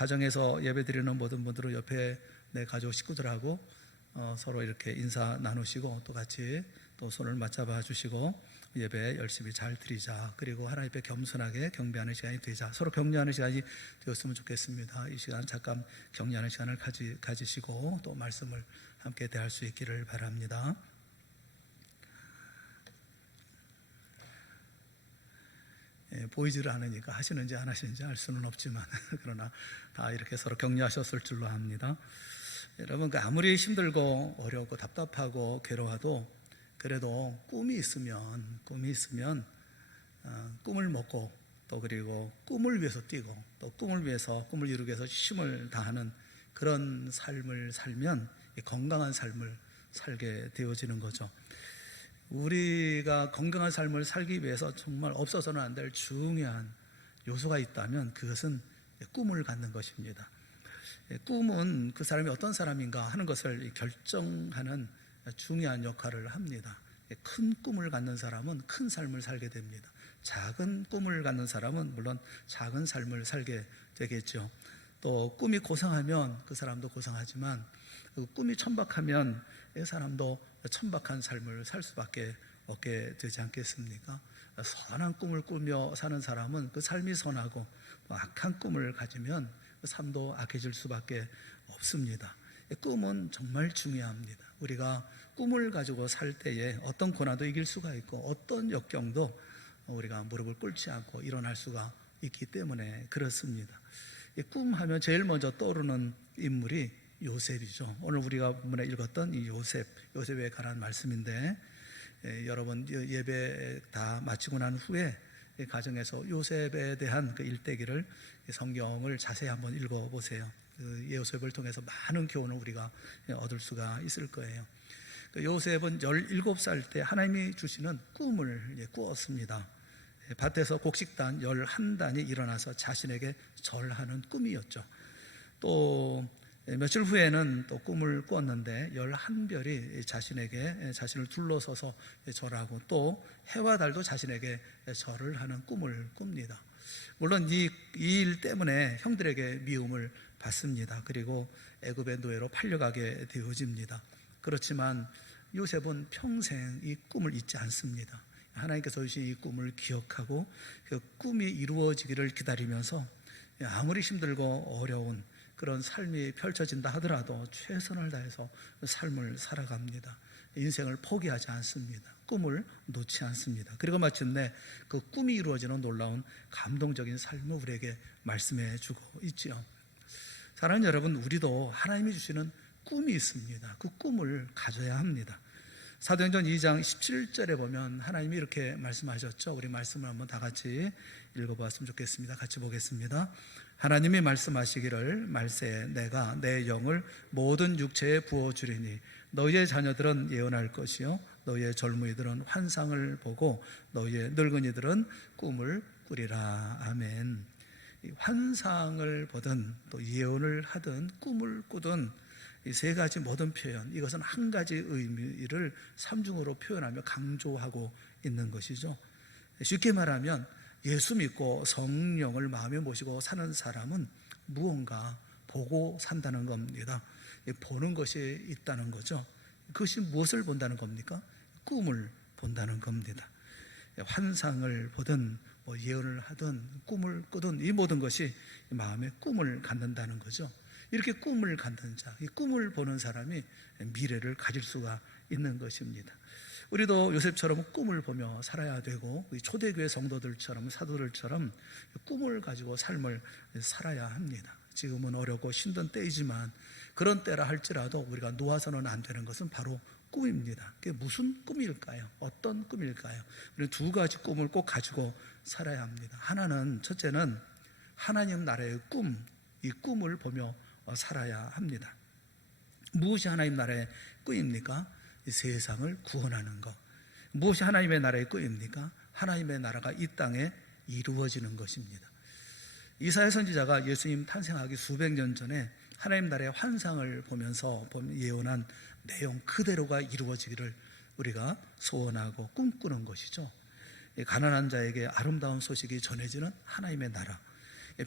가정에서 예배드리는 모든 분들은 옆에 내 가족 식구들하고 서로 이렇게 인사 나누시고 또 같이 또 손을 맞잡아 주시고 예배 열심히 잘 드리자. 그리고 하나님 앞에 겸손하게 경배하는 시간이 되자. 서로 격려하는 시간이 되었으면 좋겠습니다. 이 시간 잠깐 격려하는 시간을 가지시고 또 말씀을 함께 대할 수 있기를 바랍니다. 보이지를 않으니까 하시는지 안 하시는지 알 수는 없지만 그러나 다 이렇게 서로 격려하셨을 줄로 압니다. 여러분, 아무리 힘들고 어렵고 답답하고 괴로워도 그래도 꿈이 있으면 꿈을 먹고 또 그리고 꿈을 위해서 뛰고 또 꿈을 이루기 위해서 힘을 다하는 그런 삶을 살면 건강한 삶을 살게 되어지는 거죠. 우리가 건강한 삶을 살기 위해서 정말 없어서는 안 될 중요한 요소가 있다면 그것은 꿈을 갖는 것입니다. 꿈은 그 사람이 어떤 사람인가 하는 것을 결정하는 중요한 역할을 합니다. 큰 꿈을 갖는 사람은 큰 삶을 살게 됩니다. 작은 꿈을 갖는 사람은 물론 작은 삶을 살게 되겠죠. 또 꿈이 고상하면 그 사람도 고상하지만 그 꿈이 천박하면 이 사람도 천박한 삶을 살 수밖에 없게 되지 않겠습니까? 선한 꿈을 꾸며 사는 사람은 그 삶이 선하고 악한 꿈을 가지면 그 삶도 악해질 수밖에 없습니다. 꿈은 정말 중요합니다. 우리가 꿈을 가지고 살 때에 어떤 고난도 이길 수가 있고 어떤 역경도 우리가 무릎을 꿇지 않고 일어날 수가 있기 때문에 그렇습니다. 꿈하면 제일 먼저 떠오르는 인물이 요셉이죠. 오늘 우리가 본문에 읽었던 이 요셉에 관한 말씀인데, 여러분 예배 다 마치고 난 후에 가정에서 요셉에 대한 그 일대기를 성경을 자세히 한번 읽어보세요. 그 요셉을 통해서 많은 교훈을 우리가 얻을 수가 있을 거예요. 요셉은 17살 때 하나님이 주시는 꿈을 꾸었습니다. 밭에서 곡식단 11단이 일어나서 자신에게 절하는 꿈이었죠. 또 며칠 후에는 또 꿈을 꾸었는데 11별이 자신을 둘러서서 절하고 또 해와 달도 자신에게 절을 하는 꿈을 꿉니다. 물론 이 일 때문에 형들에게 미움을 받습니다. 그리고 애굽의 노예로 팔려가게 되어집니다. 그렇지만 요셉은 평생 이 꿈을 잊지 않습니다. 하나님께서 주신 이 꿈을 기억하고 그 꿈이 이루어지기를 기다리면서 아무리 힘들고 어려운 그런 삶이 펼쳐진다 하더라도 최선을 다해서 삶을 살아갑니다. 인생을 포기하지 않습니다. 꿈을 놓지 않습니다. 그리고 마침내 그 꿈이 이루어지는 놀라운 감동적인 삶을 우리에게 말씀해 주고 있지요. 사랑하는 여러분, 우리도 하나님이 주시는 꿈이 있습니다. 그 꿈을 가져야 합니다. 사도행전 2장 17절에 보면 하나님이 이렇게 말씀하셨죠. 우리 말씀을 한번 다 같이 읽어봤으면 좋겠습니다. 같이 보겠습니다. 하나님이 말씀하시기를 말세에 내가 내 영을 모든 육체에 부어주리니 너희의 자녀들은 예언할 것이요 너희의 젊은이들은 환상을 보고 너희의 늙은이들은 꿈을 꾸리라. 아멘. 환상을 보든 또 예언을 하든 꿈을 꾸든 이 세 가지 모든 표현, 이것은 한 가지 의미를 삼중으로 표현하며 강조하고 있는 것이죠. 쉽게 말하면 예수 믿고 성령을 마음에 모시고 사는 사람은 무언가 보고 산다는 겁니다. 보는 것이 있다는 거죠. 그것이 무엇을 본다는 겁니까? 꿈을 본다는 겁니다. 환상을 보든 예언을 하든 꿈을 꾸든 이 모든 것이 마음에 꿈을 갖는다는 거죠. 이렇게 꿈을 갖는 자, 이 꿈을 보는 사람이 미래를 가질 수가 있는 것입니다. 우리도 요셉처럼 꿈을 보며 살아야 되고 초대교회 성도들처럼 사도들처럼 꿈을 가지고 삶을 살아야 합니다. 지금은 어렵고 힘든 때이지만 그런 때라 할지라도 우리가 놓아서는 안 되는 것은 바로 꿈입니다. 그게 무슨 꿈일까요? 어떤 꿈일까요? 우리는 두 가지 꿈을 꼭 가지고 살아야 합니다. 하나는, 첫째는 하나님 나라의 꿈, 이 꿈을 보며 살아야 합니다. 무엇이 하나님 나라의 꿈입니까? 이 세상을 구원하는 것. 무엇이 하나님의 나라의 꿈입니까? 하나님의 나라가 이 땅에 이루어지는 것입니다. 이사야 선지자가 예수님 탄생하기 수백 년 전에 하나님 나라의 환상을 보면서 예언한 내용 그대로가 이루어지기를 우리가 소원하고 꿈꾸는 것이죠. 가난한 자에게 아름다운 소식이 전해지는 하나님의 나라,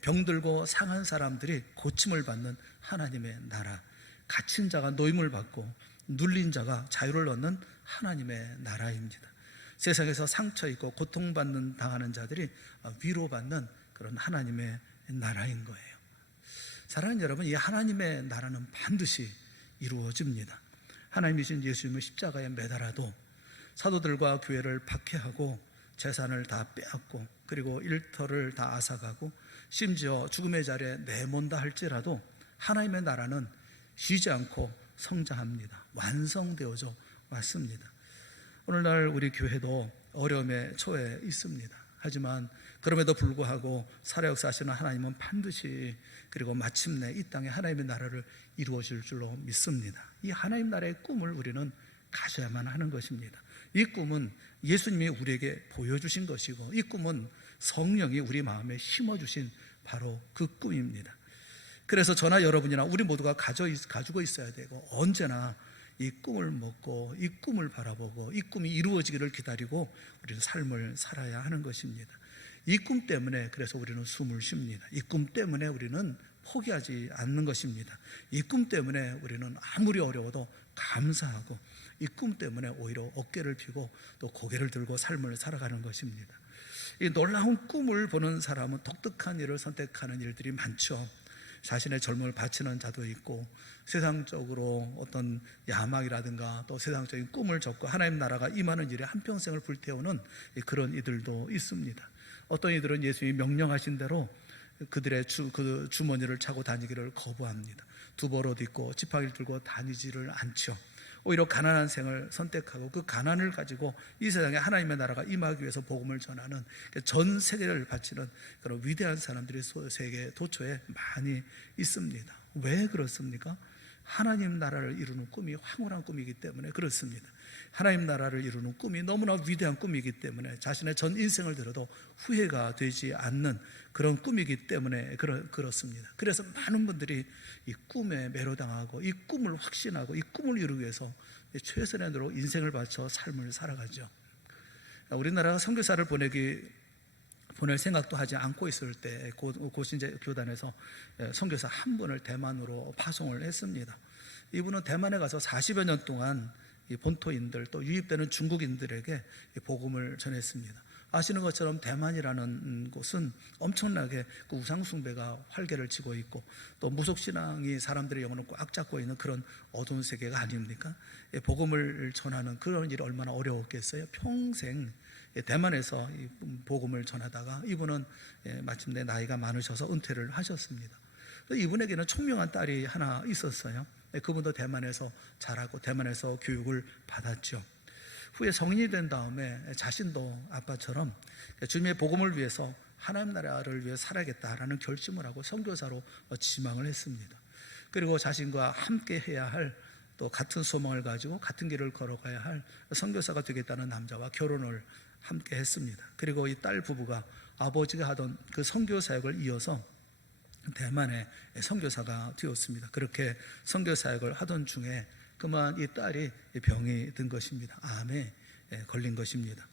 병들고 상한 사람들이 고침을 받는 하나님의 나라, 갇힌 자가 노임을 받고 눌린 자가 자유를 얻는 하나님의 나라입니다. 세상에서 상처 있고 고통받는 당하는 자들이 위로받는 그런 하나님의 나라인 거예요. 사랑하는 여러분, 이 하나님의 나라는 반드시 이루어집니다. 하나님이신 예수님을 십자가에 매달아도 사도들과 교회를 박해하고 재산을 다 빼앗고 그리고 일터를 다 앗아가고 심지어 죽음의 자리에 내몬다 할지라도 하나님의 나라는 쉬지 않고 성장합니다. 완성되어져 왔습니다. 오늘날 우리 교회도 어려움에 처해 있습니다. 하지만 그럼에도 불구하고 살아역사하시는 하나님은 반드시 그리고 마침내 이 땅에 하나님의 나라를 이루어질 줄로 믿습니다. 이 하나님 나라의 꿈을 우리는 가져야만 하는 것입니다. 이 꿈은 예수님이 우리에게 보여주신 것이고 이 꿈은 성령이 우리 마음에 심어주신 바로 그 꿈입니다. 그래서 저나 여러분이나 우리 모두가 가지고 있어야 되고 언제나 이 꿈을 먹고 이 꿈을 바라보고 이 꿈이 이루어지기를 기다리고 우리는 삶을 살아야 하는 것입니다. 이 꿈 때문에 그래서 우리는 숨을 쉽니다. 이 꿈 때문에 우리는 포기하지 않는 것입니다. 이 꿈 때문에 우리는 아무리 어려워도 감사하고 이 꿈 때문에 오히려 어깨를 펴고 또 고개를 들고 삶을 살아가는 것입니다. 이 놀라운 꿈을 보는 사람은 독특한 일을 선택하는 일들이 많죠. 자신의 젊음을 바치는 자도 있고 세상적으로 어떤 야망이라든가 또 세상적인 꿈을 접고 하나님 나라가 임하는 일에 한평생을 불태우는 그런 이들도 있습니다. 어떤 이들은 예수님이 명령하신 대로 그들의 그 주머니를 차고 다니기를 거부합니다. 두벌옷 입고 지팡이를 들고 다니지를 않죠. 오히려 가난한 생을 선택하고 그 가난을 가지고 이 세상에 하나님의 나라가 임하기 위해서 복음을 전하는 전 세계를 바치는 그런 위대한 사람들이 세계 도처에 많이 있습니다. 왜 그렇습니까? 하나님 나라를 이루는 꿈이 황홀한 꿈이기 때문에 그렇습니다. 하나님 나라를 이루는 꿈이 너무나 위대한 꿈이기 때문에 자신의 전 인생을 들어도 후회가 되지 않는 그런 꿈이기 때문에 그렇습니다. 그래서 많은 분들이 이 꿈에 매료당하고 이 꿈을 확신하고 이 꿈을 이루기 위해서 최선의 노로 인생을 바쳐 삶을 살아가죠. 우리나라가 선교사를 보낼 생각도 하지 않고 있을 때 고신제 교단에서 선교사 한 분을 대만으로 파송을 했습니다. 이분은 대만에 가서 40여 년 동안 이 본토인들 또 유입되는 중국인들에게 복음을 전했습니다. 아시는 것처럼 대만이라는 곳은 엄청나게 그 우상숭배가 활개를 치고 있고 또 무속신앙이 사람들의 영혼을 꽉 잡고 있는 그런 어두운 세계가 아닙니까? 복음을 전하는 그런 일이 얼마나 어려웠겠어요. 평생 대만에서 이 복음을 전하다가 이분은 마침내 나이가 많으셔서 은퇴를 하셨습니다. 이분에게는 총명한 딸이 하나 있었어요. 그분도 대만에서 자라고 대만에서 교육을 받았죠. 후에 성인이 된 다음에 자신도 아빠처럼 주님의 복음을 위해서 하나님 나라를 위해 살아야겠다라는 결심을 하고 선교사로 지망을 했습니다. 그리고 자신과 함께 해야 할 또 같은 소망을 가지고 같은 길을 걸어가야 할 선교사가 되겠다는 남자와 결혼을 함께 했습니다. 그리고 이 딸 부부가 아버지가 하던 그 선교 사역을 이어서 대만의 선교사가 되었습니다. 그렇게 선교 사역을 하던 중에 그만 이 딸이 병이 든 것입니다. 암에 걸린 것입니다.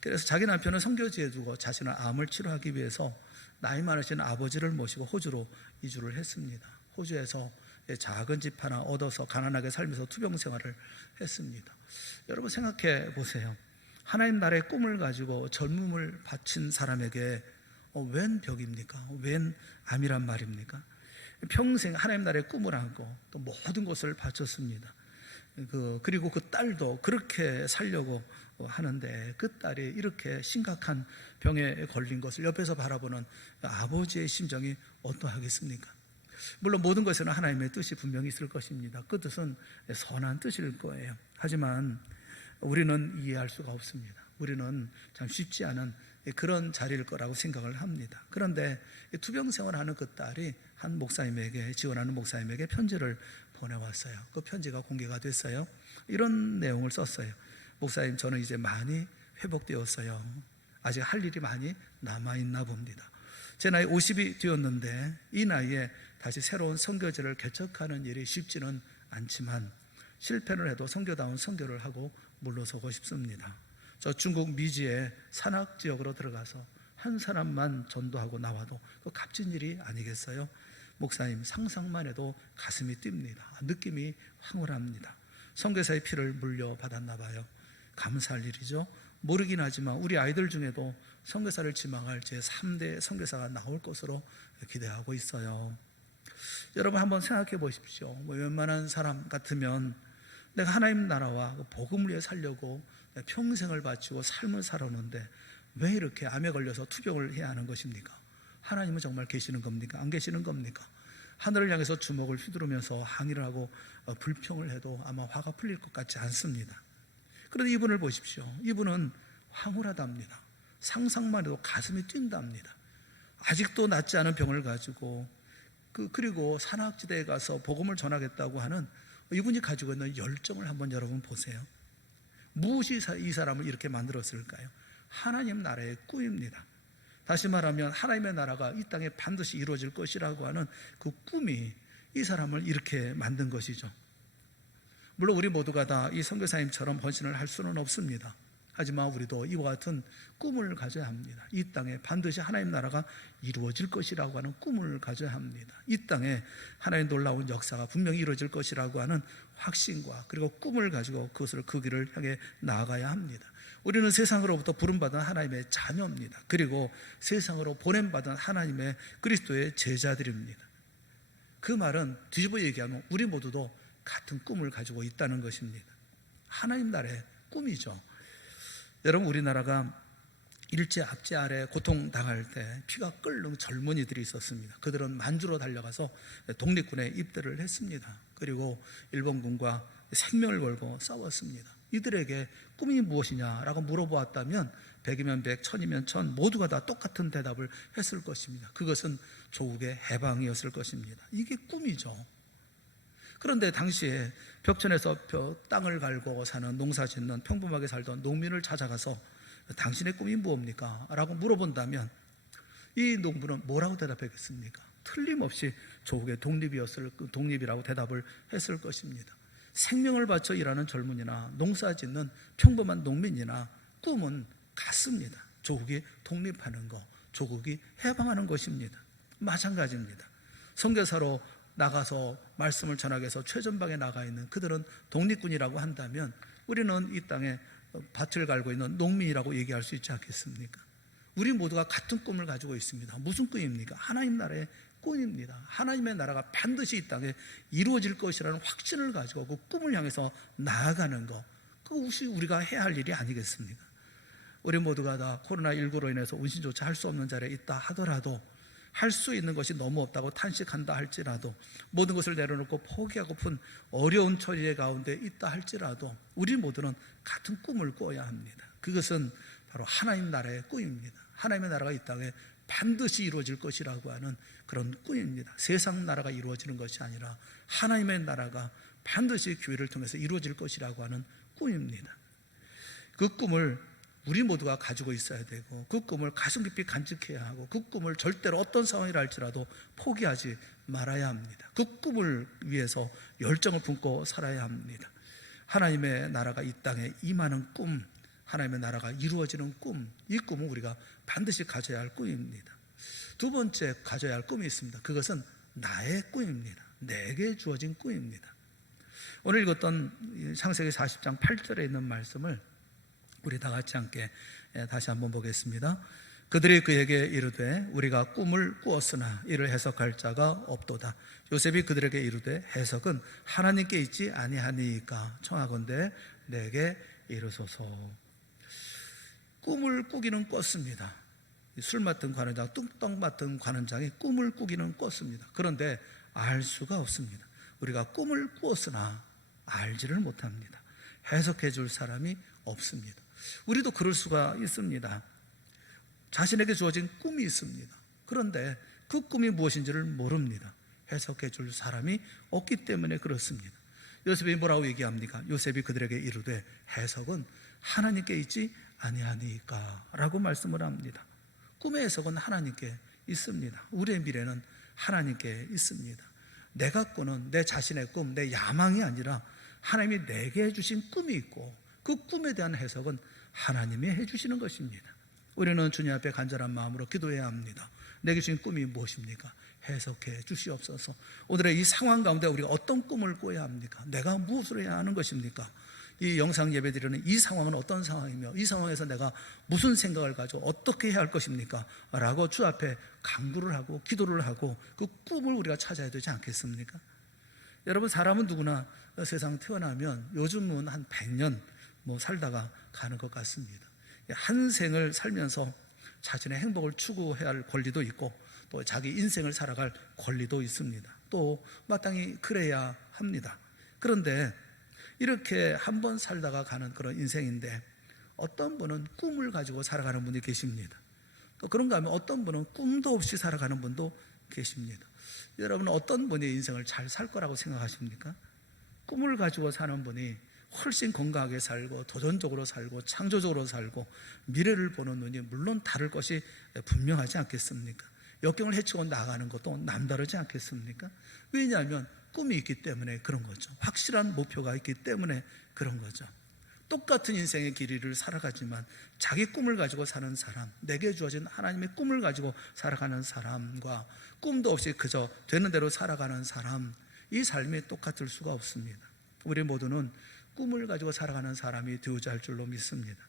그래서 자기 남편은 선교지에 두고 자신의 암을 치료하기 위해서 나이 많으신 아버지를 모시고 호주로 이주를 했습니다. 호주에서 작은 집 하나 얻어서 가난하게 살면서 투병 생활을 했습니다. 여러분 생각해 보세요. 하나님 나라의 꿈을 가지고 젊음을 바친 사람에게 웬 벽입니까? 웬 암이란 말입니까? 평생 하나님 나라의 꿈을 안고 또 모든 것을 바쳤습니다. 그리고 그 딸도 그렇게 살려고 하는데 그 딸이 이렇게 심각한 병에 걸린 것을 옆에서 바라보는 아버지의 심정이 어떠하겠습니까? 물론 모든 것에는 하나님의 뜻이 분명히 있을 것입니다. 그 뜻은 선한 뜻일 거예요. 하지만 우리는 이해할 수가 없습니다. 우리는 참 쉽지 않은 그런 자리일 거라고 생각을 합니다. 그런데 투병 생활하는 그 딸이 한 목사님에게, 지원하는 목사님에게 편지를 보내왔어요. 그 편지가 공개가 됐어요. 이런 내용을 썼어요. 목사님, 저는 이제 많이 회복되었어요. 아직 할 일이 많이 남아있나 봅니다. 제 나이 50이 되었는데 이 나이에 다시 새로운 선교지를 개척하는 일이 쉽지는 않지만 실패를 해도 선교다운 선교를 하고 물러서고 싶습니다. 저 중국 미지의 산악 지역으로 들어가서 한 사람만 전도하고 나와도 그 값진 일이 아니겠어요? 목사님, 상상만 해도 가슴이 뜁니다. 느낌이 황홀합니다. 선교사의 피를 물려받았나 봐요. 감사할 일이죠. 모르긴 하지만 우리 아이들 중에도 선교사를 지망할 제3대 선교사가 나올 것으로 기대하고 있어요. 여러분 한번 생각해 보십시오. 웬만한 사람 같으면 내가 하나님 나라와 복음을 위해 살려고 평생을 바치고 삶을 살았는데 왜 이렇게 암에 걸려서 투병을 해야 하는 것입니까? 하나님은 정말 계시는 겁니까? 안 계시는 겁니까? 하늘을 향해서 주먹을 휘두르면서 항의를 하고 불평을 해도 아마 화가 풀릴 것 같지 않습니다. 그런데 이분을 보십시오. 이분은 황홀하답니다. 상상만 해도 가슴이 뛴답니다. 아직도 낫지 않은 병을 가지고 그리고 산악지대에 가서 복음을 전하겠다고 하는 이분이 가지고 있는 열정을 한번 여러분 보세요. 무엇이 이 사람을 이렇게 만들었을까요? 하나님 나라의 꿈입니다. 다시 말하면 하나님의 나라가 이 땅에 반드시 이루어질 것이라고 하는 그 꿈이 이 사람을 이렇게 만든 것이죠. 물론 우리 모두가 다 이 선교사님처럼 헌신을 할 수는 없습니다. 하지만 우리도 이와 같은 꿈을 가져야 합니다. 이 땅에 반드시 하나님 나라가 이루어질 것이라고 하는 꿈을 가져야 합니다. 이 땅에 하나님의 놀라운 역사가 분명히 이루어질 것이라고 하는 확신과 그리고 꿈을 가지고 그것을 그 길을 향해 나아가야 합니다. 우리는 세상으로부터 부름받은 하나님의 자녀입니다. 그리고 세상으로 보냄받은 하나님의 그리스도의 제자들입니다. 그 말은 뒤집어 얘기하면 우리 모두도 같은 꿈을 가지고 있다는 것입니다. 하나님 나라의 꿈이죠. 여러분, 우리나라가 일제 압제 아래 고통당할 때 피가 끓는 젊은이들이 있었습니다. 그들은 만주로 달려가서 독립군에 입대를 했습니다. 그리고 일본군과 생명을 걸고 싸웠습니다. 이들에게 꿈이 무엇이냐라고 물어보았다면 100이면 100, 1000이면 1000 모두가 다 똑같은 대답을 했을 것입니다. 그것은 조국의 해방이었을 것입니다. 이게 꿈이죠. 그런데 당시에 벽천에서 땅을 갈고 사는 농사짓는 평범하게 살던 농민을 찾아가서 당신의 꿈이 무엇입니까? 라고 물어본다면 이 농부는 뭐라고 대답했겠습니까? 틀림없이 조국의 독립이라고 대답을 했을 것입니다. 생명을 바쳐 일하는 젊은이나 농사짓는 평범한 농민이나 꿈은 같습니다. 조국이 독립하는 것, 조국이 해방하는 것입니다. 마찬가지입니다. 선교사로 나가서 말씀을 전하기 위해서 최전방에 나가 있는 그들은 독립군이라고 한다면 우리는 이 땅에 밭을 갈고 있는 농민이라고 얘기할 수 있지 않겠습니까? 우리 모두가 같은 꿈을 가지고 있습니다. 무슨 꿈입니까? 하나님 나라의 꿈입니다. 하나님의 나라가 반드시 이 땅에 이루어질 것이라는 확신을 가지고 그 꿈을 향해서 나아가는 것, 그것이 우리가 해야 할 일이 아니겠습니까? 우리 모두가 다 코로나19로 인해서 운신조차 할 수 없는 자리에 있다 하더라도 할 수 있는 것이 너무 없다고 탄식한다 할지라도 모든 것을 내려놓고 포기하고픈 어려운 처지의 가운데 있다 할지라도 우리 모두는 같은 꿈을 꿔야 합니다. 그것은 바로 하나님 나라의 꿈입니다. 하나님의 나라가 이 땅에 반드시 이루어질 것이라고 하는 그런 꿈입니다. 세상 나라가 이루어지는 것이 아니라 하나님의 나라가 반드시 교회를 통해서 이루어질 것이라고 하는 꿈입니다. 그 꿈을 우리 모두가 가지고 있어야 되고 그 꿈을 가슴 깊이 간직해야 하고 그 꿈을 절대로 어떤 상황이라 할지라도 포기하지 말아야 합니다. 그 꿈을 위해서 열정을 품고 살아야 합니다. 하나님의 나라가 이 땅에 임하는 꿈, 하나님의 나라가 이루어지는 꿈, 이 꿈은 우리가 반드시 가져야 할 꿈입니다. 두 번째 가져야 할 꿈이 있습니다. 그것은 나의 꿈입니다. 내게 주어진 꿈입니다. 오늘 읽었던 창세기 40장 8절에 있는 말씀을 우리 다 같이 함께 다시 한번 보겠습니다. 그들이 그에게 이르되 우리가 꿈을 꾸었으나 이를 해석할 자가 없도다. 요셉이 그들에게 이르되 해석은 하나님께 있지 아니하니까 청하건대 내게 이르소서. 꿈을 꾸기는 꿨습니다. 술 맡은 관원장, 뚱떡 맡은 관원장이 꿈을 꾸기는 꿨습니다. 그런데 알 수가 없습니다. 우리가 꿈을 꾸었으나 알지를 못합니다. 해석해 줄 사람이 없습니다. 우리도 그럴 수가 있습니다. 자신에게 주어진 꿈이 있습니다. 그런데 그 꿈이 무엇인지를 모릅니다. 해석해 줄 사람이 없기 때문에 그렇습니다. 요셉이 뭐라고 얘기합니까? 요셉이 그들에게 이르되 해석은 하나님께 있지 아니하니까 라고 말씀을 합니다. 꿈의 해석은 하나님께 있습니다. 우리의 미래는 하나님께 있습니다. 내가 꾸는 내 자신의 꿈, 내 야망이 아니라 하나님이 내게 주신 꿈이 있고 그 꿈에 대한 해석은 하나님이 해주시는 것입니다. 우리는 주님 앞에 간절한 마음으로 기도해야 합니다. 내게 주신 꿈이 무엇입니까? 해석해 주시옵소서. 오늘의 이 상황 가운데 우리가 어떤 꿈을 꿔야 합니까? 내가 무엇을 해야 하는 것입니까? 이 영상 예배 드리는 이 상황은 어떤 상황이며 이 상황에서 내가 무슨 생각을 가지고 어떻게 해야 할 것입니까? 라고 주 앞에 간구를 하고 기도를 하고 그 꿈을 우리가 찾아야 되지 않겠습니까? 여러분, 사람은 누구나 세상 태어나면 요즘은 한 100년 살다가 가는 것 같습니다. 한 생을 살면서 자신의 행복을 추구해야 할 권리도 있고 또 자기 인생을 살아갈 권리도 있습니다. 또 마땅히 그래야 합니다. 그런데 이렇게 한 번 살다가 가는 그런 인생인데 어떤 분은 꿈을 가지고 살아가는 분이 계십니다. 또 그런가 하면 어떤 분은 꿈도 없이 살아가는 분도 계십니다. 여러분은 어떤 분이 인생을 잘 살 거라고 생각하십니까? 꿈을 가지고 사는 분이 훨씬 건강하게 살고 도전적으로 살고 창조적으로 살고 미래를 보는 눈이 물론 다를 것이 분명하지 않겠습니까? 역경을 헤치고 나가는 것도 남다르지 않겠습니까? 왜냐하면 꿈이 있기 때문에 그런 거죠. 확실한 목표가 있기 때문에 그런 거죠. 똑같은 인생의 길이를 살아가지만 자기 꿈을 가지고 사는 사람, 내게 주어진 하나님의 꿈을 가지고 살아가는 사람과 꿈도 없이 그저 되는 대로 살아가는 사람, 이 삶이 똑같을 수가 없습니다. 우리 모두는 꿈을 가지고 살아가는 사람이 되어야 할 줄로 믿습니다.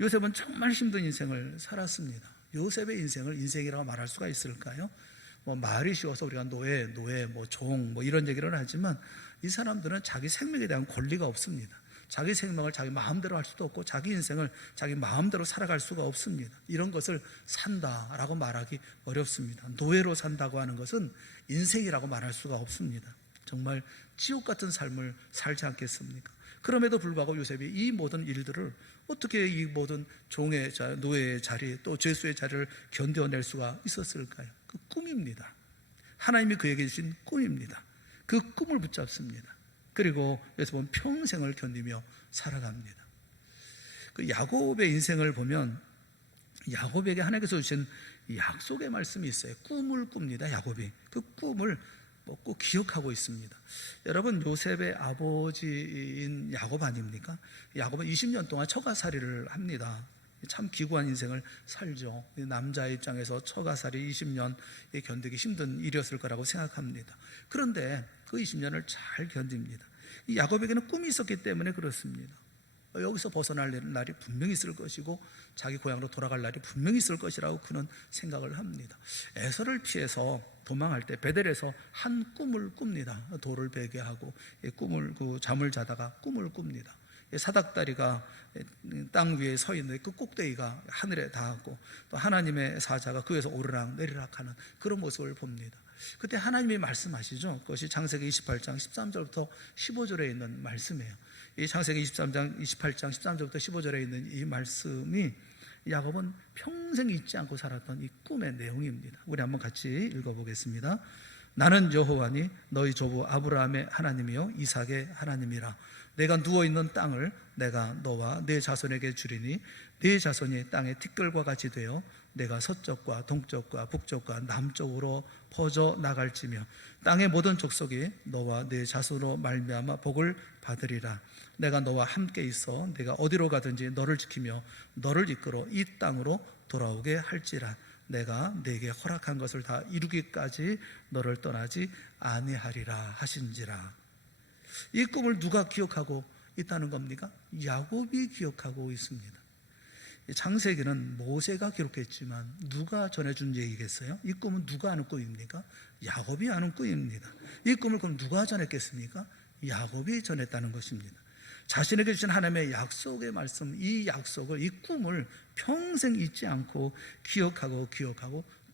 요셉은 정말 힘든 인생을 살았습니다. 요셉의 인생을 인생이라고 말할 수가 있을까요? 말이 쉬워서 우리가 노예, 종 이런 얘기를 하지만 이 사람들은 자기 생명에 대한 권리가 없습니다. 자기 생명을 자기 마음대로 할 수도 없고 자기 인생을 자기 마음대로 살아갈 수가 없습니다. 이런 것을 산다라고 말하기 어렵습니다. 노예로 산다고 하는 것은 인생이라고 말할 수가 없습니다. 정말 지옥 같은 삶을 살지 않겠습니까? 그럼에도 불구하고 요셉이 이 모든 일들을 어떻게 이 모든 종의 노예의 자리 또 죄수의 자리를 견뎌낼 수가 있었을까요? 그 꿈입니다. 하나님이 그에게 주신 꿈입니다. 그 꿈을 붙잡습니다. 그리고 요셉은 평생을 견디며 살아갑니다. 그 야곱의 인생을 보면 야곱에게 하나님께서 주신 약속의 말씀이 있어요. 꿈을 꿉니다. 야곱이 그 꿈을 꼭 기억하고 있습니다. 여러분, 요셉의 아버지인 야곱 아닙니까? 야곱은 20년 동안 처가살이를 합니다. 참 기구한 인생을 살죠. 남자의 입장에서 처가살이 20년 견디기 힘든 일이었을 거라고 생각합니다. 그런데 그 20년을 잘 견딥니다. 이 야곱에게는 꿈이 있었기 때문에 그렇습니다. 여기서 벗어날 날이 분명히 있을 것이고 자기 고향으로 돌아갈 날이 분명히 있을 것이라고 그는 생각을 합니다. 에서를 피해서 도망할 때 베델에서 한 꿈을 꿉니다. 돌을 베게 하고 잠을 자다가 꿈을 꿉니다. 사닥다리가 땅 위에 서 있는데 그 꼭대기가 하늘에 닿았고 또 하나님의 사자가 그 위에서 오르락 내리락 하는 그런 모습을 봅니다. 그때 하나님이 말씀하시죠. 그것이 창세기 28장 13절부터 15절에 있는 말씀이에요. 이 창세기 23장 28장 13절부터 15절에 있는 이 말씀이 야곱은 평생 잊지 않고 살았던 이 꿈의 내용입니다. 우리 한번 같이 읽어보겠습니다. 나는 여호와니 너희 조부 아브라함의 하나님이요 이삭의 하나님이라. 내가 누워있는 땅을 내가 너와 네 자손에게 주리니 네 자손이 땅의 티끌과 같이 되어 내가 서쪽과 동쪽과 북쪽과 남쪽으로 퍼져 나갈지며 땅의 모든 족속이 너와 네 자손으로 말미암아 복을 받으리라. 내가 너와 함께 있어 내가 어디로 가든지 너를 지키며 너를 이끌어 이 땅으로 돌아오게 할지라. 내가 네게 허락한 것을 다 이루기까지 너를 떠나지 아니하리라 하신지라. 이 꿈을 누가 기억하고 있다는 겁니까? 야곱이 기억하고 있습니다. 창세기는 모세가 기록했지만 누가 전해준 얘기겠어요? 이 꿈은 누가 아는 꿈입니까? 야곱이 아는 꿈입니다. 이 꿈을 그럼 누가 전했겠습니까? 야곱이 전했다는 것입니다. 자신에게 주신 하나님의 약속의 말씀, 이 약속을, 이 꿈을 평생 잊지 않고 기억하고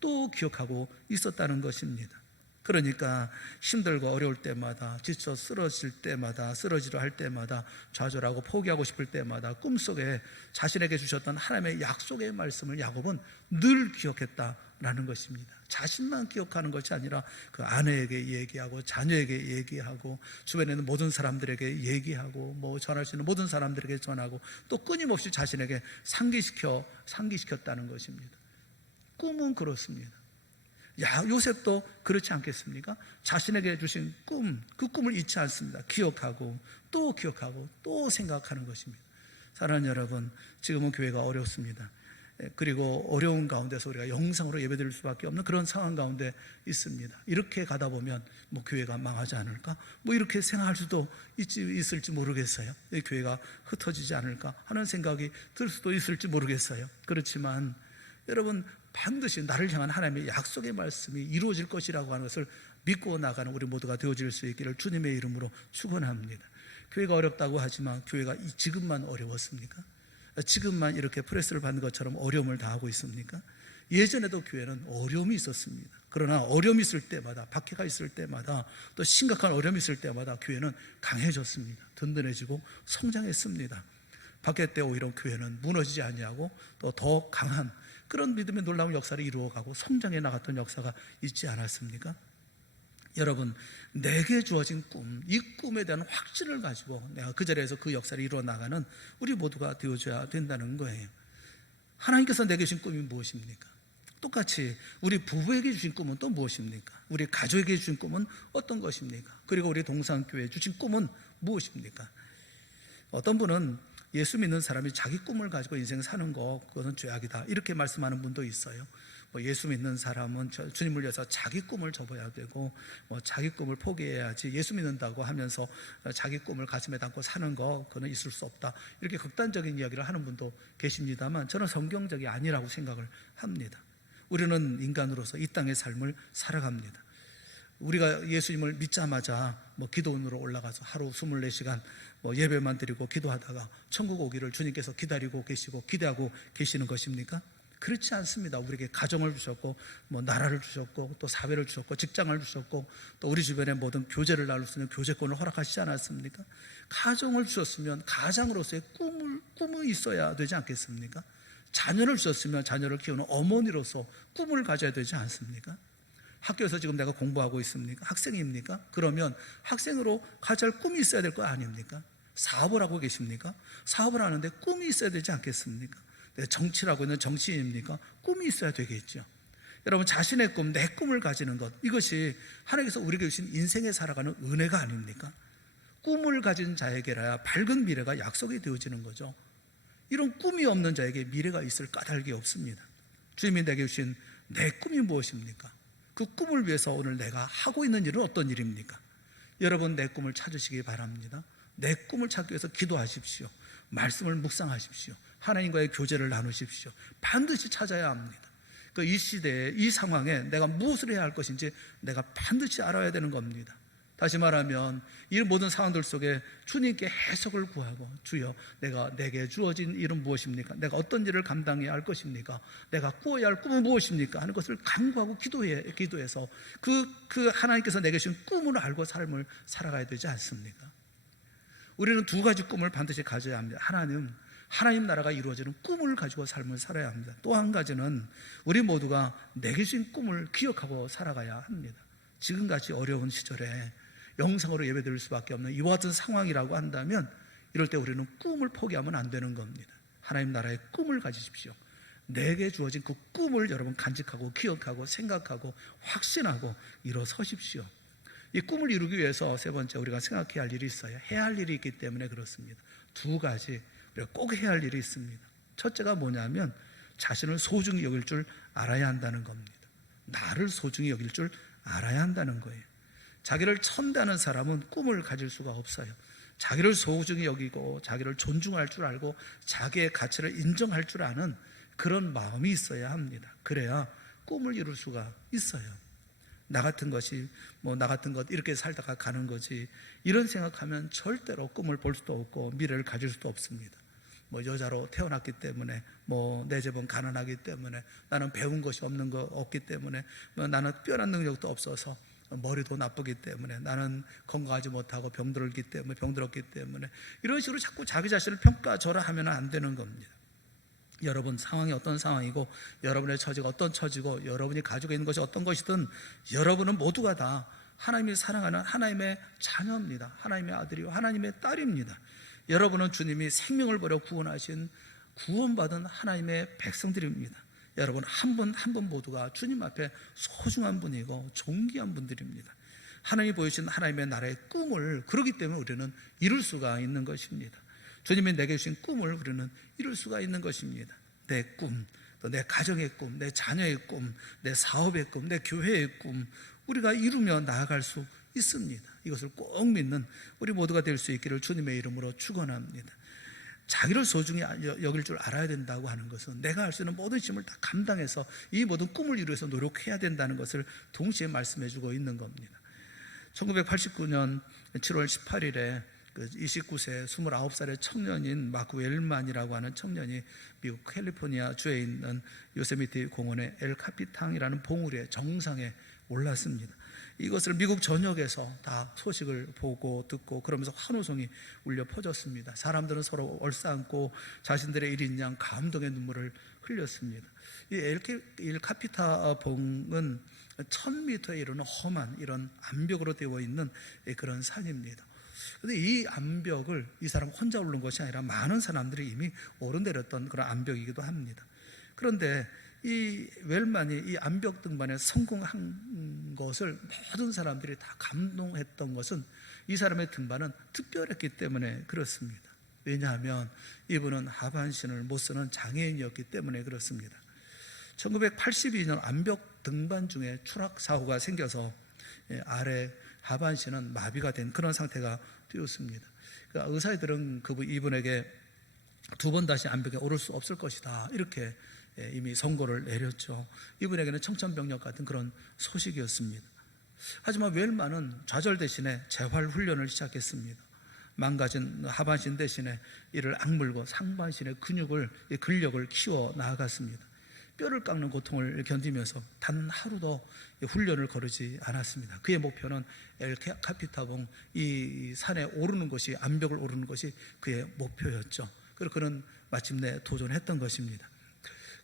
또 기억하고 있었다는 것입니다. 그러니까 힘들고 어려울 때마다, 지쳐 쓰러질 때마다, 쓰러지려 할 때마다, 좌절하고 포기하고 싶을 때마다 꿈속에 자신에게 주셨던 하나님의 약속의 말씀을 야곱은 늘 기억했다라는 것입니다. 자신만 기억하는 것이 아니라 그 아내에게 얘기하고 자녀에게 얘기하고 주변에 있는 모든 사람들에게 얘기하고 전할 수 있는 모든 사람들에게 전하고 또 끊임없이 자신에게 상기시켰다는 것입니다. 꿈은 그렇습니다. 요셉도 그렇지 않겠습니까? 자신에게 주신 꿈, 그 꿈을 잊지 않습니다. 기억하고 또 생각하는 것입니다. 사랑하는 여러분, 지금은 교회가 어렵습니다. 그리고 어려운 가운데서 우리가 영상으로 예배드릴 수밖에 없는 그런 상황 가운데 있습니다. 이렇게 가다 보면 뭐 교회가 망하지 않을까? 뭐 이렇게 생각할 수도 있을지 모르겠어요. 교회가 흩어지지 않을까 하는 생각이 들 수도 있을지 모르겠어요. 그렇지만 여러분, 반드시 나를 향한 하나님의 약속의 말씀이 이루어질 것이라고 하는 것을 믿고 나가는 우리 모두가 되어질 수 있기를 주님의 이름으로 축원합니다. 교회가 어렵다고 하지만 교회가 지금만 어려웠습니까? 지금만 이렇게 프레스를 받는 것처럼 어려움을 당하고 있습니까? 예전에도 교회는 어려움이 있었습니다. 그러나 어려움이 있을 때마다, 박해가 있을 때마다, 또 심각한 어려움이 있을 때마다 교회는 강해졌습니다. 든든해지고 성장했습니다. 박해 때 오히려 교회는 무너지지 아니하고 또 더 강한 그런 믿음의 놀라운 역사를 이루어가고 성장해 나갔던 역사가 있지 않았습니까? 여러분, 내게 주어진 꿈, 이 꿈에 대한 확신을 가지고 내가 그 자리에서 그 역사를 이루어 나가는 우리 모두가 되어줘야 된다는 거예요. 하나님께서 내게 주신 꿈이 무엇입니까? 똑같이 우리 부부에게 주신 꿈은 또 무엇입니까? 우리 가족에게 주신 꿈은 어떤 것입니까? 그리고 우리 동산교회에 주신 꿈은 무엇입니까? 어떤 분은 예수 믿는 사람이 자기 꿈을 가지고 인생 사는 거, 그것은 죄악이다, 이렇게 말씀하는 분도 있어요. 예수 믿는 사람은 주님을 위해서 자기 꿈을 접어야 되고 자기 꿈을 포기해야지, 예수 믿는다고 하면서 자기 꿈을 가슴에 담고 사는 거, 그건 있을 수 없다, 이렇게 극단적인 이야기를 하는 분도 계십니다만 저는 성경적이 아니라고 생각을 합니다. 우리는 인간으로서 이 땅의 삶을 살아갑니다. 우리가 예수님을 믿자마자 기도원으로 올라가서 하루 24시간 예배만 드리고 기도하다가 천국 오기를 주님께서 기다리고 계시고 기대하고 계시는 것입니까? 그렇지 않습니다. 우리에게 가정을 주셨고 나라를 주셨고 또 사회를 주셨고 직장을 주셨고 또 우리 주변에 모든 교제를 나눌 수 있는 교제권을 허락하시지 않았습니까? 가정을 주셨으면 가장으로서의 꿈이 있어야 되지 않겠습니까? 자녀를 주셨으면 자녀를 키우는 어머니로서 꿈을 가져야 되지 않습니까? 학교에서 지금 내가 공부하고 있습니까? 학생입니까? 그러면 학생으로 가져야 할 꿈이 있어야 될 거 아닙니까? 사업을 하고 계십니까? 사업을 하는데 꿈이 있어야 되지 않겠습니까? 정치를 하고 있는 정치인입니까? 꿈이 있어야 되겠죠. 여러분, 자신의 꿈, 내 꿈을 가지는 것, 이것이 하나님께서 우리에게 주신 인생에 살아가는 은혜가 아닙니까? 꿈을 가진 자에게라야 밝은 미래가 약속이 되어지는 거죠. 이런 꿈이 없는 자에게 미래가 있을 까닭이 없습니다. 주님이 내게 주신 내 꿈이 무엇입니까? 그 꿈을 위해서 오늘 내가 하고 있는 일은 어떤 일입니까? 여러분, 내 꿈을 찾으시기 바랍니다. 내 꿈을 찾기 위해서 기도하십시오. 말씀을 묵상하십시오. 하나님과의 교제를 나누십시오. 반드시 찾아야 합니다. 이 시대에, 이 상황에 내가 무엇을 해야 할 것인지 내가 반드시 알아야 되는 겁니다. 다시 말하면 이 모든 상황들 속에 주님께 해석을 구하고, 주여, 내게 주어진 일은 무엇입니까? 내가 어떤 일을 감당해야 할 것입니까? 내가 꾸어야 할 꿈은 무엇입니까? 하는 것을 간구하고 기도해서 그 하나님께서 내게 주신 꿈을 알고 삶을 살아가야 되지 않습니까? 우리는 두 가지 꿈을 반드시 가져야 합니다. 하나님 나라가 이루어지는 꿈을 가지고 삶을 살아야 합니다. 또 한 가지는 우리 모두가 내게 주신 꿈을 기억하고 살아가야 합니다. 지금같이 어려운 시절에 영상으로 예배드릴 수밖에 없는 이와 같은 상황이라고 한다면, 이럴 때 우리는 꿈을 포기하면 안 되는 겁니다. 하나님 나라의 꿈을 가지십시오. 내게 주어진 그 꿈을 여러분 간직하고 기억하고 생각하고 확신하고 일어서십시오. 이 꿈을 이루기 위해서 세 번째 우리가 생각해야 할 일이 있어요. 해야 할 일이 있기 때문에 그렇습니다. 두 가지 우리가 꼭 해야 할 일이 있습니다. 첫째가 뭐냐면 자신을 소중히 여길 줄 알아야 한다는 겁니다. 나를 소중히 여길 줄 알아야 한다는 거예요. 자기를 천대하는 사람은 꿈을 가질 수가 없어요. 자기를 소중히 여기고 자기를 존중할 줄 알고 자기의 가치를 인정할 줄 아는 그런 마음이 있어야 합니다. 그래야 꿈을 이룰 수가 있어요. 나 같은 것 이렇게 살다가 가는 거지, 이런 생각하면 절대로 꿈을 볼 수도 없고 미래를 가질 수도 없습니다. 여자로 태어났기 때문에, 내 집은 가난하기 때문에, 나는 배운 것이 없기 때문에, 나는 뛰어난 능력도 없어서, 머리도 나쁘기 때문에, 나는 건강하지 못하고 병들었기 때문에, 이런 식으로 자꾸 자기 자신을 평가절하하면 안 되는 겁니다. 여러분 상황이 어떤 상황이고, 여러분의 처지가 어떤 처지고, 여러분이 가지고 있는 것이 어떤 것이든 여러분은 모두가 다 하나님이 사랑하는 하나님의 자녀입니다. 하나님의 아들이고 하나님의 딸입니다. 여러분은 주님이 생명을 버려 구원받은 하나님의 백성들입니다. 여러분 한 분 한 분 모두가 주님 앞에 소중한 분이고 존귀한 분들입니다. 하나님이 보여주신 하나님의 나라의 꿈을, 그렇기 때문에 우리는 이룰 수가 있는 것입니다. 주님이 내게 주신 꿈을 우리는 이룰 수가 있는 것입니다. 내 꿈, 또 내 가정의 꿈, 내 자녀의 꿈, 내 사업의 꿈, 내 교회의 꿈, 우리가 이루며 나아갈 수 있습니다. 이것을 꼭 믿는 우리 모두가 될 수 있기를 주님의 이름으로 축원합니다. 자기를 소중히 여길 줄 알아야 된다고 하는 것은 내가 할 수 있는 모든 힘을 다 감당해서 이 모든 꿈을 이루기 위해서 노력해야 된다는 것을 동시에 말씀해 주고 있는 겁니다. 1989년 7월 18일에 29세 29살의 청년인 마크 웰만이라고 하는 청년이 미국 캘리포니아 주에 있는 요세미티 공원의 엘 카피탕이라는 봉우리의 정상에 올랐습니다. 이것을 미국 전역에서 다 소식을 보고 듣고 그러면서 환호성이 울려 퍼졌습니다. 사람들은 서로 얼싸안고 자신들의 일인 양 감동의 눈물을 흘렸습니다. 이 엘 카피타 봉은 1000m에 이르는 험한 이런 암벽으로 되어 있는 그런 산입니다. 그런데 이 암벽을 이 사람 혼자 오른 것이 아니라 많은 사람들이 이미 오르내렸던 그런 암벽이기도 합니다. 그런데 이 웰만이 이 암벽 등반에 성공한 것을 모든 사람들이 다 감동했던 것은 이 사람의 등반은 특별했기 때문에 그렇습니다. 왜냐하면 이분은 하반신을 못 쓰는 장애인이었기 때문에 그렇습니다. 1982년 암벽 등반 중에 추락 사고가 생겨서 아래 하반신은 마비가 된 그런 상태가 되었습니다. 그러니까 의사들은 이분에게 두 번 다시 암벽에 오를 수 없을 것이다 이렇게 이미 선고를 내렸죠. 이분에게는 청천벽력 같은 그런 소식이었습니다. 하지만 웰만은 좌절 대신에 재활 훈련을 시작했습니다. 망가진 하반신 대신에 이를 악물고 상반신의 근력을 키워 나아갔습니다. 뼈를 깎는 고통을 견디면서 단 하루도 훈련을 거르지 않았습니다. 그의 목표는 엘 카피타봉 이 산에 오르는 것이, 암벽을 오르는 것이 그의 목표였죠. 그리고 그는 마침내 도전했던 것입니다.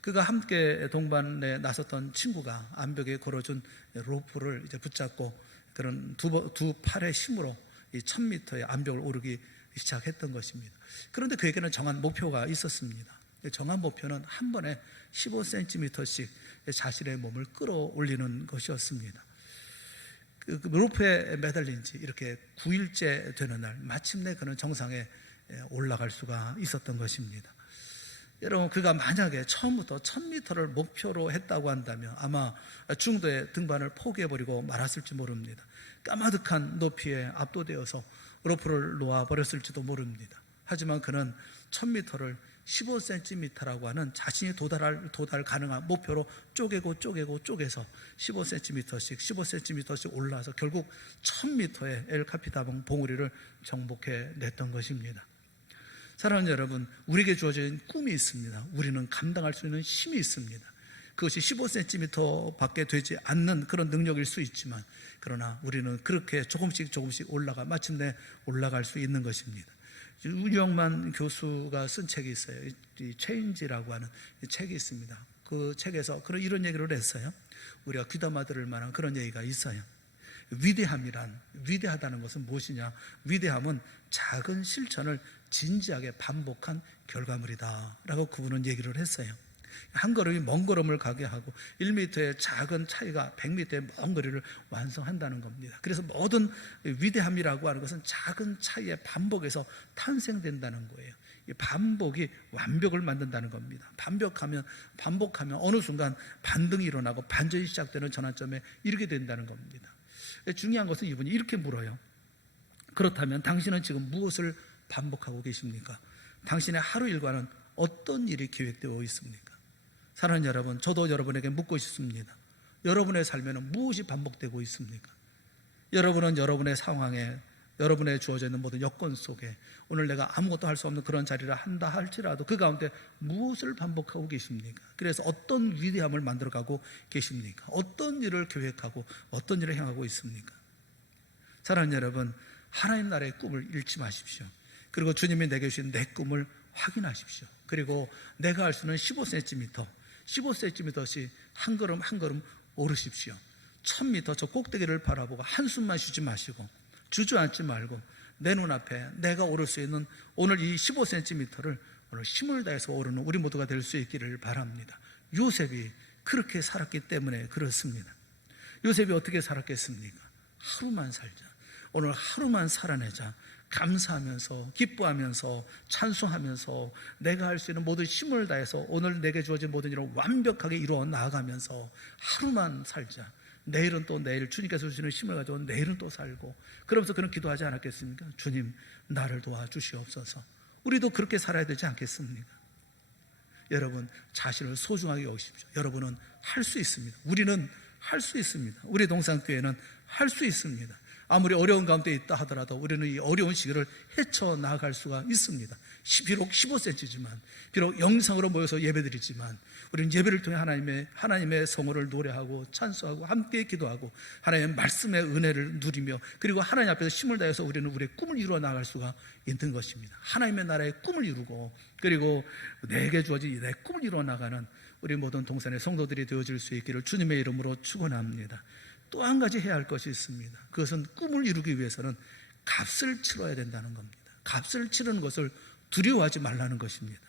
그가 함께 동반에 나섰던 친구가 암벽에 걸어준 로프를 이제 붙잡고 그런 두 팔의 힘으로 이 1000m의 암벽을 오르기 시작했던 것입니다. 그런데 그에게는 정한 목표가 있었습니다. 정한 목표는 한 번에 15cm씩 자신의 몸을 끌어올리는 것이었습니다. 그 로프에 매달린 지 이렇게 9일째 되는 날 마침내 그는 정상에 올라갈 수가 있었던 것입니다. 여러분, 그가 만약에 처음부터 1000m를 목표로 했다고 한다면 아마 중도의 등반을 포기해버리고 말았을지 모릅니다. 까마득한 높이에 압도되어서 로프를 놓아버렸을지도 모릅니다. 하지만 그는 1000m를 15cm라고 하는 자신이 도달 가능한 목표로 쪼개서 15cm씩 올라와서 결국 1000m의 엘 카피타봉 봉우리를 정복해냈던 것입니다. 사랑하는 여러분, 우리에게 주어진 꿈이 있습니다. 우리는 감당할 수 있는 힘이 있습니다. 그것이 15cm 밖에 되지 않는 그런 능력일 수 있지만, 그러나 우리는 그렇게 조금씩 올라가 마침내 올라갈 수 있는 것입니다. 윤영만 교수가 쓴 책이 있어요. 이 체인지라고 하는 책이 있습니다. 그 책에서 이런 얘기를 했어요. 우리가 귀담아 들을 만한 그런 얘기가 있어요. 위대하다는 것은 무엇이냐? 위대함은 작은 실천을 진지하게 반복한 결과물이다 라고 그분은 얘기를 했어요. 한 걸음이 먼 걸음을 가게 하고 1m의 작은 차이가 100m의 먼 거리를 완성한다는 겁니다. 그래서 모든 위대함이라고 하는 것은 작은 차이의 반복에서 탄생된다는 거예요. 이 반복이 완벽을 만든다는 겁니다. 반복하면 어느 순간 반등이 일어나고 반전이 시작되는 전환점에 이르게 된다는 겁니다. 중요한 것은 이분이 이렇게 물어요. 그렇다면 당신은 지금 무엇을 반복하고 계십니까? 당신의 하루 일과는 어떤 일이 계획되어 있습니까? 사랑하는 여러분, 저도 여러분에게 묻고 싶습니다. 여러분의 삶에는 무엇이 반복되고 있습니까? 여러분은 여러분의 상황에, 여러분의 주어져 있는 모든 여건 속에 오늘 내가 아무것도 할 수 없는 그런 자리를 한다 할지라도 그 가운데 무엇을 반복하고 계십니까? 그래서 어떤 위대함을 만들어가고 계십니까? 어떤 일을 계획하고 어떤 일을 향하고 있습니까? 사랑하는 여러분, 하나님 나라의 꿈을 잃지 마십시오. 그리고 주님이 내게 주신 내 꿈을 확인하십시오. 그리고 내가 할 수 있는 15cm씩 한 걸음 한 걸음 오르십시오. 1000m 저 꼭대기를 바라보고 한숨만 쉬지 마시고 주저앉지 말고 내 눈앞에 내가 오를 수 있는 오늘 이 15cm를 오늘 힘을 다해서 오르는 우리 모두가 될 수 있기를 바랍니다. 요셉이 그렇게 살았기 때문에 그렇습니다. 요셉이 어떻게 살았겠습니까? 하루만 살자. 오늘 하루만 살아내자. 감사하면서 기뻐하면서 찬송하면서 내가 할 수 있는 모든 힘을 다해서 오늘 내게 주어진 모든 일을 완벽하게 이루어 나아가면서 하루만 살자. 내일은 또 내일 주님께서 주시는 힘을 가지고 내일은 또 살고, 그러면서 그런 기도하지 않았겠습니까? 주님, 나를 도와주시옵소서. 우리도 그렇게 살아야 되지 않겠습니까? 여러분, 자신을 소중하게 여기십시오. 여러분은 할 수 있습니다. 우리는 할 수 있습니다. 우리 동산교회는 할 수 있습니다. 아무리 어려운 가운데 있다 하더라도 우리는 이 어려운 시기를 헤쳐나갈 수가 있습니다. 비록 15cm지만, 비록 영상으로 모여서 예배드리지만, 우리는 예배를 통해 하나님의 성호를 노래하고 찬송하고 함께 기도하고 하나님의 말씀의 은혜를 누리며, 그리고 하나님 앞에서 힘을 다해서 우리는 우리의 꿈을 이루어 나갈 수가 있는 것입니다. 하나님의 나라의 꿈을 이루고, 그리고 내게 주어진 내 꿈을 이루어 나가는 우리 모든 동산의 성도들이 되어질 수 있기를 주님의 이름으로 축원합니다. 또 한 가지 해야 할 것이 있습니다. 그것은 꿈을 이루기 위해서는 값을 치러야 된다는 겁니다. 값을 치르는 것을 두려워하지 말라는 것입니다.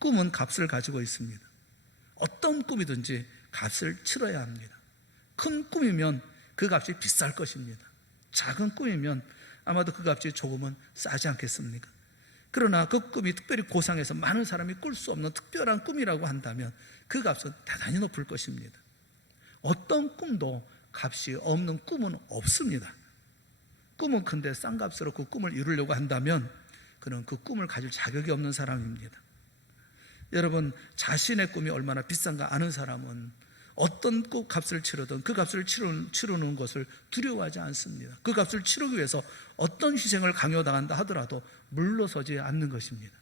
꿈은 값을 가지고 있습니다. 어떤 꿈이든지 값을 치러야 합니다. 큰 꿈이면 그 값이 비쌀 것입니다. 작은 꿈이면 아마도 그 값이 조금은 싸지 않겠습니까? 그러나 그 꿈이 특별히 고상해서 많은 사람이 꿀 수 없는 특별한 꿈이라고 한다면 그 값은 대단히 높을 것입니다. 어떤 꿈도 값이 없는 꿈은 없습니다. 꿈은 큰데 싼 값으로 그 꿈을 이루려고 한다면 그는 그 꿈을 가질 자격이 없는 사람입니다. 여러분, 자신의 꿈이 얼마나 비싼가 아는 사람은 어떤 값을 치르든 그 값을 치르는 것을 두려워하지 않습니다. 그 값을 치르기 위해서 어떤 희생을 강요당한다 하더라도 물러서지 않는 것입니다.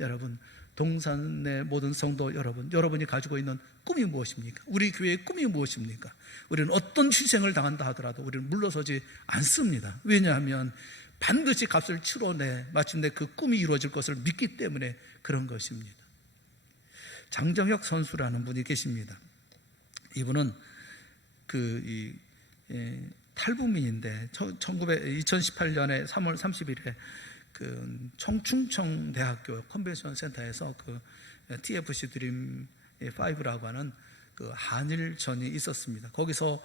여러분, 동산의 모든 성도 여러분, 여러분이 가지고 있는 꿈이 무엇입니까? 우리 교회의 꿈이 무엇입니까? 우리는 어떤 희생을 당한다 하더라도 우리는 물러서지 않습니다. 왜냐하면 반드시 값을 치러내 마침내 그 꿈이 이루어질 것을 믿기 때문에 그런 것입니다. 장정혁 선수라는 분이 계십니다. 이분은 탈북민인데 2018년에 3월 30일에 그 청충청대학교 컨벤션 센터에서 그 TFC 드림 5라고 하는 그 한일전이 있었습니다. 거기서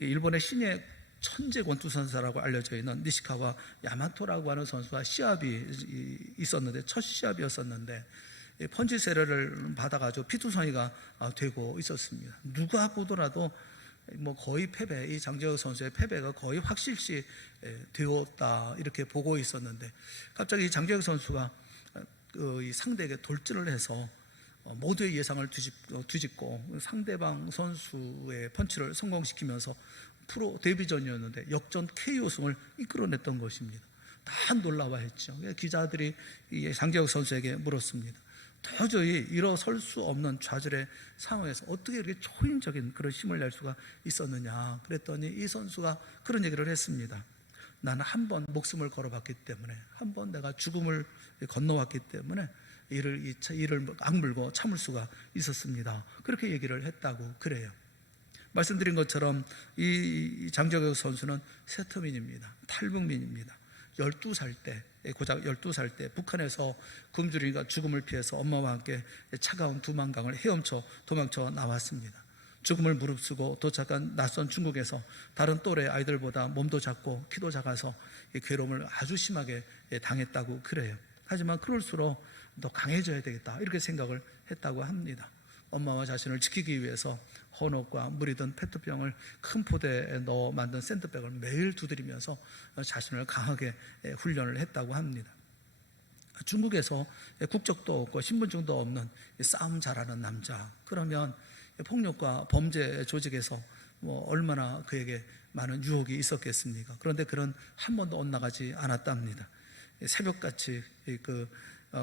일본의 신예 천재 권투 선수라고 알려져 있는 니시카와 야마토라고 하는 선수와 시합이 있었는데, 첫 시합이었었는데 펀치 세례를 받아가지고 피투성이가 되고 있었습니다. 누가 보더라도 거의 패배, 이 장재혁 선수의 패배가 거의 확실시 되었다 이렇게 보고 있었는데, 갑자기 장재혁 선수가 이 상대에게 돌진을 해서 모두의 예상을 뒤집고 상대방 선수의 펀치를 성공시키면서 프로 데뷔전이었는데 역전 KO승을 이끌어냈던 것입니다. 다 놀라워했죠. 기자들이 장재혁 선수에게 물었습니다. 도저히 일어설 수 없는 좌절의 상황에서 어떻게 이렇게 초인적인 그런 힘을 낼 수가 있었느냐 그랬더니 이 선수가 그런 얘기를 했습니다. 나는 한 번 목숨을 걸어봤기 때문에, 한 번 내가 죽음을 건너왔기 때문에 이를 악물고 참을 수가 있었습니다. 그렇게 얘기를 했다고 그래요. 말씀드린 것처럼 이 장재혁 선수는 세터민입니다. 탈북민입니다. 12살 때, 고작 12살 때 북한에서 굶주림과 죽음을 피해서 엄마와 함께 차가운 두만강을 헤엄쳐 도망쳐 나왔습니다. 죽음을 무릅쓰고 도착한 낯선 중국에서 다른 또래 아이들보다 몸도 작고 키도 작아서 괴로움을 아주 심하게 당했다고 그래요. 하지만 그럴수록 더 강해져야 되겠다 이렇게 생각을 했다고 합니다. 엄마와 자신을 지키기 위해서 헌옷과 물이 든 페트병을 큰 포대에 넣어 만든 샌드백을 매일 두드리면서 자신을 강하게 훈련을 했다고 합니다. 중국에서 국적도 없고 신분증도 없는 싸움 잘하는 남자, 그러면 폭력과 범죄 조직에서 얼마나 그에게 많은 유혹이 있었겠습니까? 그런데 그는 한 번도 엇나가지 않았답니다. 새벽같이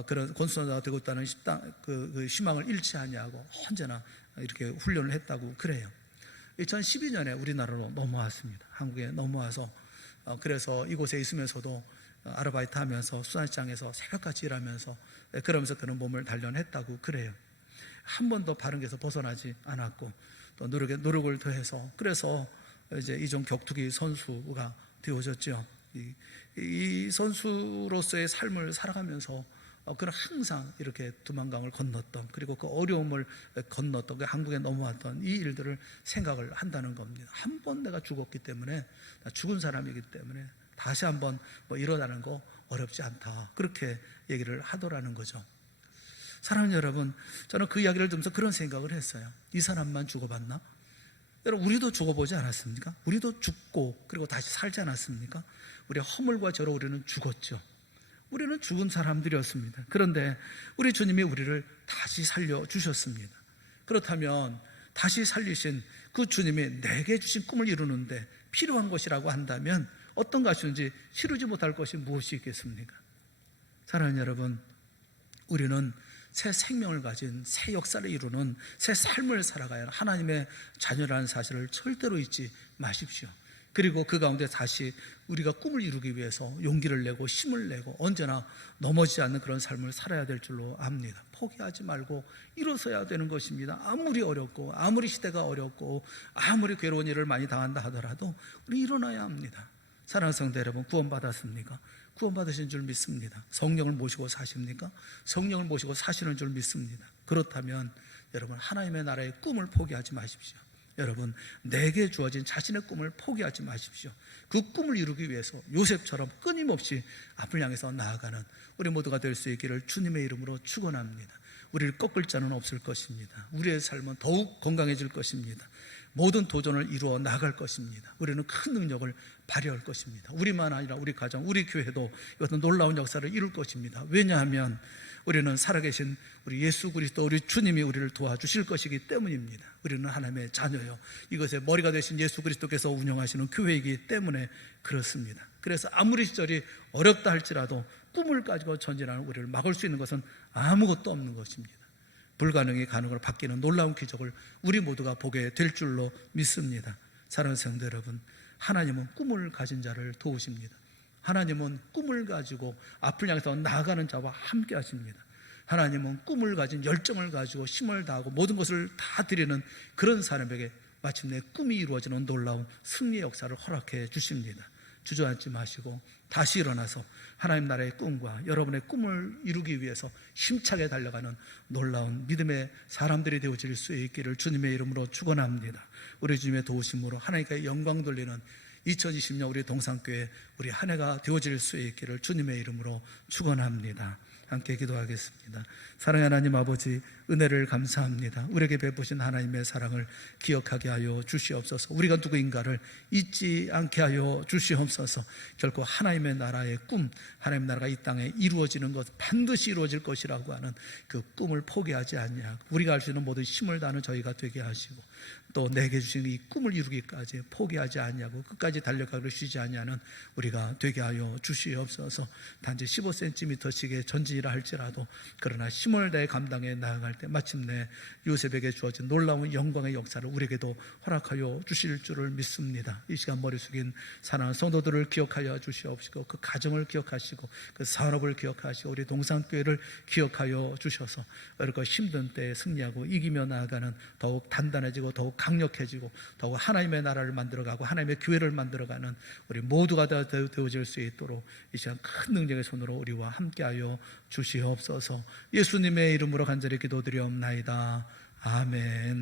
그런 권수자가 되고 있다는 그 희망을 잃지 아니하고 언제나 이렇게 훈련을 했다고 그래요. 2012년에 우리나라로 넘어왔습니다. 한국에 넘어와서 그래서 이곳에 있으면서도 아르바이트 하면서 수산시장에서 새벽같이 일하면서 그러면서 그런 몸을 단련했다고 그래요. 한 번도 바른 길에서 벗어나지 않았고 또 노력을 더해서 그래서 이제 이종 격투기 선수가 되어졌죠. 이 선수로서의 삶을 살아가면서 그는 항상 이렇게 두만강을 건넜던, 그리고 그 어려움을 건넜던, 그 한국에 넘어왔던 이 일들을 생각을 한다는 겁니다. 한 번 내가 죽었기 때문에, 죽은 사람이기 때문에 다시 한번 일어나는 거 어렵지 않다, 그렇게 얘기를 하더라는 거죠. 사랑하는 여러분, 저는 그 이야기를 들으면서 그런 생각을 했어요. 이 사람만 죽어봤나? 여러분, 우리도 죽어보지 않았습니까? 우리도 죽고 그리고 다시 살지 않았습니까? 우리의 허물과 죄로 우리는 죽었죠. 우리는 죽은 사람들이었습니다. 그런데 우리 주님이 우리를 다시 살려주셨습니다. 그렇다면 다시 살리신 그 주님이 내게 주신 꿈을 이루는데 필요한 것이라고 한다면 어떤 것인지 치르지 못할 것이 무엇이 있겠습니까? 사랑하는 여러분, 우리는 새 생명을 가진 새 역사를 이루는 새 삶을 살아가야 하는 하나님의 자녀라는 사실을 절대로 잊지 마십시오. 그리고 그 가운데 다시 우리가 꿈을 이루기 위해서 용기를 내고 힘을 내고 언제나 넘어지지 않는 그런 삶을 살아야 될 줄로 압니다. 포기하지 말고 일어서야 되는 것입니다. 아무리 어렵고 아무리 시대가 어렵고 아무리 괴로운 일을 많이 당한다 하더라도 우리 일어나야 합니다. 사랑하는 성도 여러분, 구원받았습니까? 구원받으신 줄 믿습니다. 성령을 모시고 사십니까? 성령을 모시고 사시는 줄 믿습니다. 그렇다면 여러분, 하나님의 나라의 꿈을 포기하지 마십시오. 여러분, 내게 주어진 자신의 꿈을 포기하지 마십시오. 그 꿈을 이루기 위해서 요셉처럼 끊임없이 앞을 향해서 나아가는 우리 모두가 될 수 있기를 주님의 이름으로 축원합니다. 우리를 꺾을 자는 없을 것입니다. 우리의 삶은 더욱 건강해질 것입니다. 모든 도전을 이루어 나갈 것입니다. 우리는 큰 능력을 발휘할 것입니다. 우리만 아니라 우리 가정, 우리 교회도 이것은 놀라운 역사를 이룰 것입니다. 왜냐하면 우리는 살아계신 우리 예수 그리스도, 우리 주님이 우리를 도와주실 것이기 때문입니다. 우리는 하나님의 자녀요, 이것의 머리가 되신 예수 그리스도께서 운영하시는 교회이기 때문에 그렇습니다. 그래서 아무리 시절이 어렵다 할지라도 꿈을 가지고 전진하는 우리를 막을 수 있는 것은 아무것도 없는 것입니다. 불가능이 가능으로 바뀌는 놀라운 기적을 우리 모두가 보게 될 줄로 믿습니다. 사랑하는 성도 여러분, 하나님은 꿈을 가진 자를 도우십니다. 하나님은 꿈을 가지고 앞을 향해서 나아가는 자와 함께 하십니다. 하나님은 꿈을 가진, 열정을 가지고 힘을 다하고 모든 것을 다 드리는 그런 사람에게 마침내 꿈이 이루어지는 놀라운 승리의 역사를 허락해 주십니다. 주저앉지 마시고 다시 일어나서 하나님 나라의 꿈과 여러분의 꿈을 이루기 위해서 힘차게 달려가는 놀라운 믿음의 사람들이 되어질 수 있기를 주님의 이름으로 축원합니다. 우리 주님의 도우심으로 하나님께 영광 돌리는 2020년 우리 동산교회 우리 한 해가 되어질 수 있기를 주님의 이름으로 축원합니다. 함께 기도하겠습니다. 사랑하는 하나님 아버지, 은혜를 감사합니다. 우리에게 베푸신 하나님의 사랑을 기억하게 하여 주시옵소서. 우리가 누구인가를 잊지 않게 하여 주시옵소서. 결코 하나님의 나라의 꿈, 하나님의 나라가 이 땅에 이루어지는 것, 반드시 이루어질 것이라고 하는 그 꿈을 포기하지 아니하고 우리가 할 수 있는 모든 힘을 다하는 저희가 되게 하시고 또 내게 주신 이 꿈을 이루기까지 포기하지 아니하고 끝까지 달려가기로 쉬지 아니하는 우리가 되게 하여 주시옵소서. 단지 15cm씩의 전진이라 할지라도 그러나 힘을 다해 감당해 나아갈 때 마침내 요셉에게 주어진 놀라운 영광의 역사를 우리에게도 허락하여 주실 줄을 믿습니다. 이 시간 머리 숙인 사랑하는 성도들을 기억하여 주시옵시고 그 가정을 기억하시고 그 산업을 기억하시고 우리 동산교회를 기억하여 주셔서 그리고 힘든 때에 승리하고 이기며 나아가는 더욱 단단해지고 더욱 강력해지고 더욱 하나님의 나라를 만들어가고 하나님의 교회를 만들어가는 우리 모두가 되어질 수 있도록 이 시간 큰 능력의 손으로 우리와 함께하여 주시옵소서. 예수님의 이름으로 간절히 기도드리옵나이다. 아멘.